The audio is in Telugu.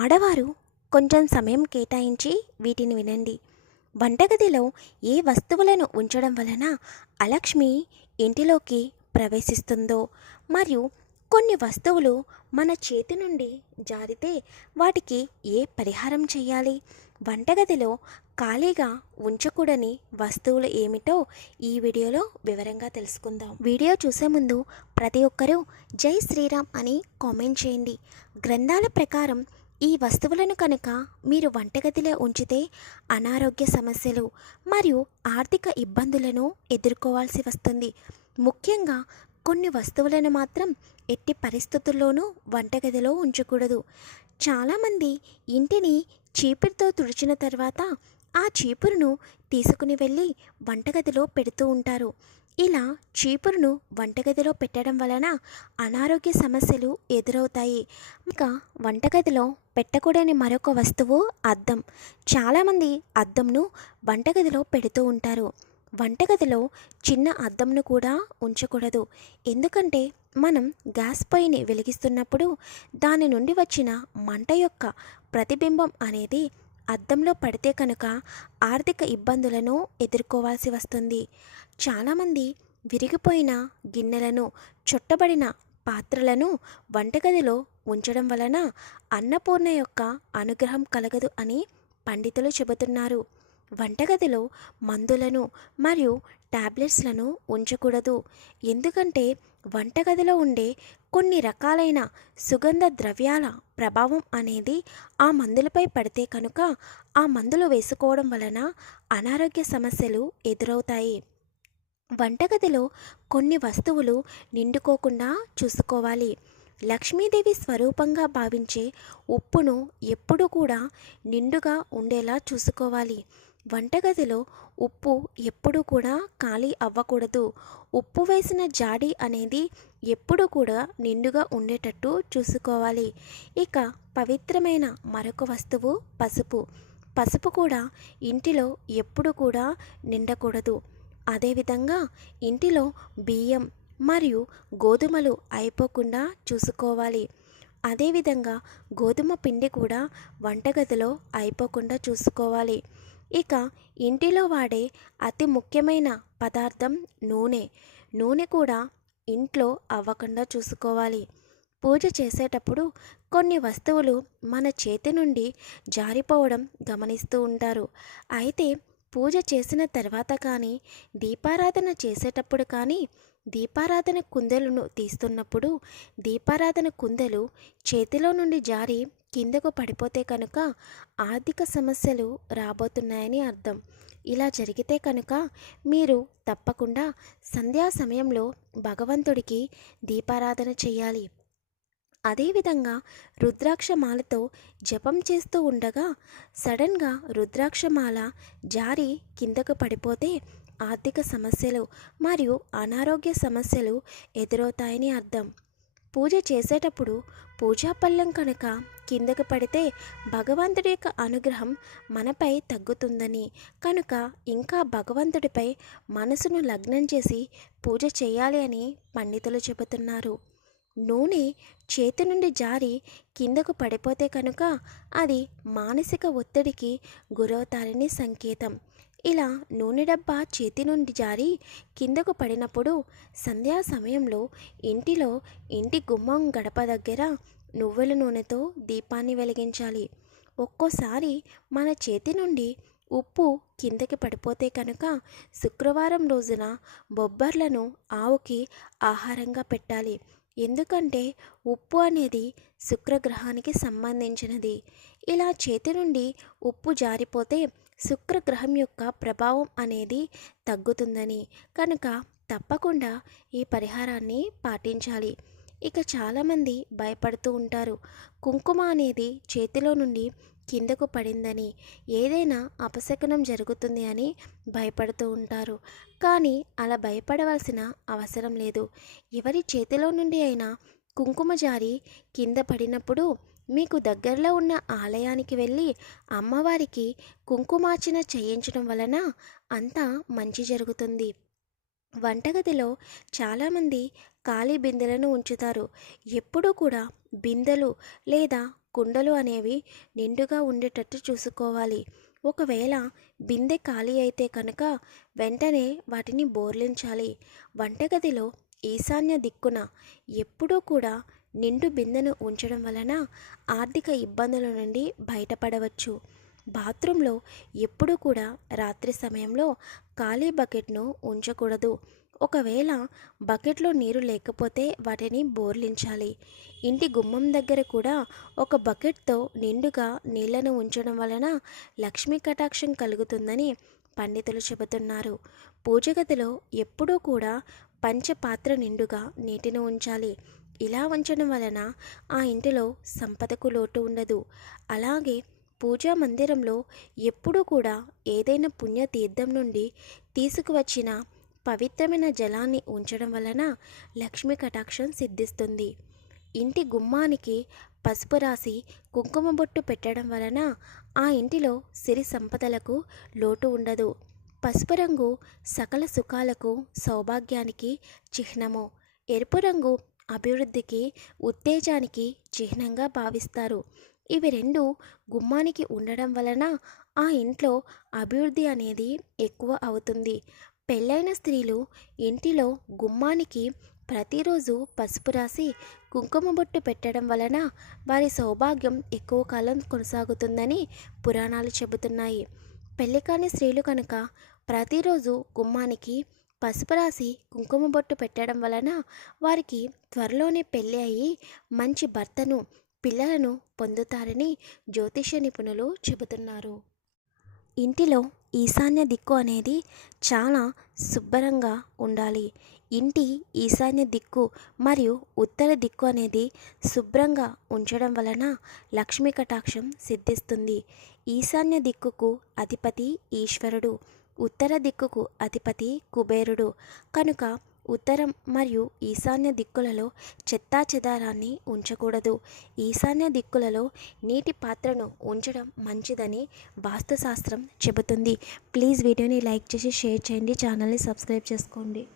ఆడవారు కొంచెం సమయం కేటాయించి వీటిని వినండి. వంటగదిలో ఏ వస్తువులను ఉంచడం వలన అలక్ష్మి ఇంటిలోకి ప్రవేశిస్తుందో మరియు కొన్ని వస్తువులు మన చేతి నుండి జారితే వాటికి ఏ పరిహారం చేయాలి? వంటగదిలో ఖాళీగా ఉంచకూడని వస్తువులు ఏమిటో ఈ వీడియోలో వివరంగా తెలుసుకుందాం. వీడియో చూసే ముందు ప్రతి ఒక్కరూ జై శ్రీరామ్ అని కామెంట్ చేయండి. గ్రంథాల ప్రకారం ఈ వస్తువులను కనుక మీరు వంటగదిలో ఉంచితే అనారోగ్య సమస్యలు మరియు ఆర్థిక ఇబ్బందులను ఎదుర్కోవాల్సి వస్తుంది. ముఖ్యంగా కొన్ని వస్తువులను మాత్రం ఎట్టి పరిస్థితుల్లోనూ వంటగదిలో ఉంచకూడదు. చాలామంది ఇంటిని చీపురుతో తుడిచిన తర్వాత ఆ చీపురును తీసుకుని వెళ్ళి వంటగదిలో పెడుతూ ఉంటారు. ఇలా చీపురును వంటగదిలో పెట్టడం వలన అనారోగ్య సమస్యలు ఎదురవుతాయి. ఇంకా వంటగదిలో పెట్టకూడని మరొక వస్తువు అద్దం. చాలామంది అద్దంను వంటగదిలో పెడుతూ ఉంటారు. వంటగదిలో చిన్న అద్దంను కూడా ఉంచకూడదు. ఎందుకంటే మనం గ్యాస్ పొయ్యిని వెలిగిస్తున్నప్పుడు దాని నుండి వచ్చిన మంట యొక్క ప్రతిబింబం అనేది అద్దంలో పడితే కనుక ఆర్థిక ఇబ్బందులను ఎదుర్కోవాల్సి వస్తుంది. చాలామంది విరిగిపోయిన గిన్నెలను చుట్టబడిన పాత్రలను వంటగదిలో ఉంచడం వలన అన్నపూర్ణ యొక్క అనుగ్రహం కలగదు అని పండితులు చెబుతున్నారు. వంటగదిలో మందులను మరియు టాబ్లెట్స్లను ఉంచకూడదు. ఎందుకంటే వంటగదిలో ఉండే కొన్ని రకాలైన సుగంధ ద్రవ్యాల ప్రభావం అనేది ఆ మందులపై పడితే కనుక ఆ మందులు వేసుకోవడం వలన అనారోగ్య సమస్యలు ఎదురవుతాయి. వంటగదిలో కొన్ని వస్తువులు నిండుకోకుండా చూసుకోవాలి. లక్ష్మీదేవి స్వరూపంగా భావించే ఉప్పును ఎప్పుడూ కూడా నిండుగా ఉండేలా చూసుకోవాలి. వంటగదిలో ఉప్పు ఎప్పుడూ కూడా ఖాళీ అవ్వకూడదు. ఉప్పు వేసిన జాడి అనేది ఎప్పుడూ కూడా నిండుగా ఉండేటట్టు చూసుకోవాలి. ఇక పవిత్రమైన మరొక వస్తువు పసుపు. పసుపు కూడా ఇంటిలో ఎప్పుడు కూడా నిండకూడదు. అదేవిధంగా ఇంటిలో బియ్యం మరియు గోధుమలు అయిపోకుండా చూసుకోవాలి. అదేవిధంగా గోధుమ పిండి కూడా వంటగదిలో అయిపోకుండా చూసుకోవాలి. ఇక ఇంటిలో వాడే అతి ముఖ్యమైన పదార్థం నూనె. నూనె కూడా ఇంట్లో అవ్వకుండా చూసుకోవాలి. పూజ చేసేటప్పుడు కొన్ని వస్తువులు మన చేతి నుండి జారిపోవడం గమనిస్తూ ఉంటారు. అయితే పూజ చేసిన తర్వాత కానీ దీపారాధన చేసేటప్పుడు కానీ దీపారాధన కుందెలను తీస్తున్నప్పుడు దీపారాధన కుందెలు చేతిలో నుండి జారి కిందకు పడిపోతే కనుక ఆర్థిక సమస్యలు రాబోతున్నాయని అర్థం. ఇలా జరిగితే కనుక మీరు తప్పకుండా సంధ్యా సమయంలో భగవంతుడికి దీపారాధన చేయాలి. అదేవిధంగా రుద్రాక్షమాలతో జపం చేస్తూ ఉండగా సడన్గా రుద్రాక్షమాల జారి కిందకు పడిపోతే ఆర్థిక సమస్యలు మరియు అనారోగ్య సమస్యలు ఎదురవుతాయని అర్థం. పూజ చేసేటప్పుడు పూజా పళ్ళెం కనుక కిందకు పడితే భగవంతుడి యొక్క అనుగ్రహం మనపై తగ్గుతుందని కనుక ఇంకా భగవంతుడిపై మనసును లగ్నం చేసి పూజ చేయాలి అని పండితులు చెబుతున్నారు. నూనె చేతి నుండి జారి కిందకు పడిపోతే కనుక అది మానసిక ఒత్తిడికి గురవుతారని సంకేతం. ఇలా నూనె డబ్బా చేతి నుండి జారి కిందకు పడినప్పుడు సంధ్యా సమయంలో ఇంటిలో ఇంటి గుమ్మం గడప దగ్గర నువ్వుల నూనెతో దీపాన్ని వెలిగించాలి. ఒక్కోసారి మన చేతి నుండి ఉప్పు కిందకి పడిపోతే కనుక శుక్రవారం రోజున బొబ్బర్లను ఆవుకి ఆహారంగా పెట్టాలి. ఎందుకంటే ఉప్పు అనేది శుక్రగ్రహానికి సంబంధించినది. ఇలా చేతి నుండి ఉప్పు జారిపోతే శుక్రగ్రహం యొక్క ప్రభావం అనేది తగ్గుతుందని. కనుక తప్పకుండా ఈ పరిహారాన్ని పాటించాలి. ఇక చాలామంది భయపడుతూ ఉంటారు. కుంకుమ అనేది చేతిలో నుండి కిందకు పడిందని ఏదైనా అపశకనం జరుగుతుంది అని భయపడుతూ ఉంటారు. కానీ అలా భయపడవలసిన అవసరం లేదు. ఎవరి చేతిలో నుండి అయినా కుంకుమ జారి కింద పడినప్పుడు మీకు దగ్గరలో ఉన్న ఆలయానికి వెళ్ళి అమ్మవారికి కుంకుమార్చన చేయించడం వలన అంతా మంచి జరుగుతుంది. వంటగదిలో చాలామంది ఖాళీ బిందెలను ఉంచుతారు. ఎప్పుడూ కూడా బిందెలు లేదా కుండలు అనేవి నిండుగా ఉండేటట్టు చూసుకోవాలి. ఒకవేళ బిందె ఖాళీ అయితే కనుక వెంటనే వాటిని బోర్లించాలి. వంటగదిలో ఈశాన్య దిక్కున ఎప్పుడూ కూడా నిండు బిందెను ఉంచడం వలన ఆర్థిక ఇబ్బందుల నుండి బయటపడవచ్చు. బాత్రూంలో ఎప్పుడూ కూడా రాత్రి సమయంలో ఖాళీ బకెట్ను ఉంచకూడదు. ఒకవేళ బకెట్లో నీరు లేకపోతే వాటిని బోర్లించాలి. ఇంటి గుమ్మం దగ్గర కూడా ఒక బకెట్తో నిండుగా నీళ్ళను ఉంచడం వలన లక్ష్మీ కటాక్షం కలుగుతుందని పండితులు చెబుతున్నారు. పూజగదిలో ఎప్పుడూ కూడా పంచపాత్ర నిండుగా నీటిని ఉంచాలి. ఇలా ఉంచడం వలన ఆ ఇంటిలో సంపదకు లోటు ఉండదు. అలాగే పూజా మందిరంలో ఎప్పుడూ కూడా ఏదైనా పుణ్యతీర్థం నుండి తీసుకువచ్చిన పవిత్రమైన జలాన్ని ఉంచడం వలన లక్ష్మీ కటాక్షం సిద్ధిస్తుంది. ఇంటి గుమ్మానికి పసుపు రాసి కుంకుమ బొట్టు పెట్టడం వలన ఆ ఇంటిలో సిరి సంపదలకు లోటు ఉండదు. పసుపు రంగు సకల సుఖాలకు సౌభాగ్యానికి చిహ్నము. ఎరుపు రంగు అభివృద్ధికి ఉత్తేజానికి చిహ్నంగా భావిస్తారు. ఇవి రెండు గుమ్మానికి ఉండడం వలన ఆ ఇంట్లో అభివృద్ధి అనేది ఎక్కువ అవుతుంది. పెళ్ళైన స్త్రీలు ఇంటిలో గుమ్మానికి ప్రతిరోజు పసుపు రాసి కుంకుమ బొట్టు పెట్టడం వలన వారి సౌభాగ్యం ఎక్కువ కాలం కొనసాగుతుందని పురాణాలు చెబుతున్నాయి. పెళ్ళి కాని స్త్రీలు కనుక ప్రతిరోజు గుమ్మానికి పసుపు రాసి కుంకుమ బొట్టు పెట్టడం వలన వారికి త్వరలోనే పెళ్ళి అయ్యి మంచి భర్తను పిల్లలను పొందుతారని జ్యోతిష నిపుణులు చెబుతున్నారు. ఇంటిలో ఈశాన్య దిక్కు అనేది చాలా శుభ్రంగా ఉండాలి. ఇంటి ఈశాన్య దిక్కు మరియు ఉత్తర దిక్కు అనేది శుభ్రంగా ఉంచడం వలన లక్ష్మీ కటాక్షం సిద్ధిస్తుంది. ఈశాన్య దిక్కుకు అధిపతి ఈశ్వరుడు. ఉత్తర దిక్కుకు అధిపతి కుబేరుడు. కనుక ఉత్తరం మరియు ఈశాన్య దిక్కులలో చెత్తా చెదారాన్ని ఉంచకూడదు. ఈశాన్య దిక్కులలో నీటి పాత్రను ఉంచడం మంచిదని వాస్తుశాస్త్రం చెబుతుంది. ప్లీజ్ వీడియోని లైక్ చేసి షేర్ చేయండి. ఛానల్ని సబ్స్క్రైబ్ చేసుకోండి.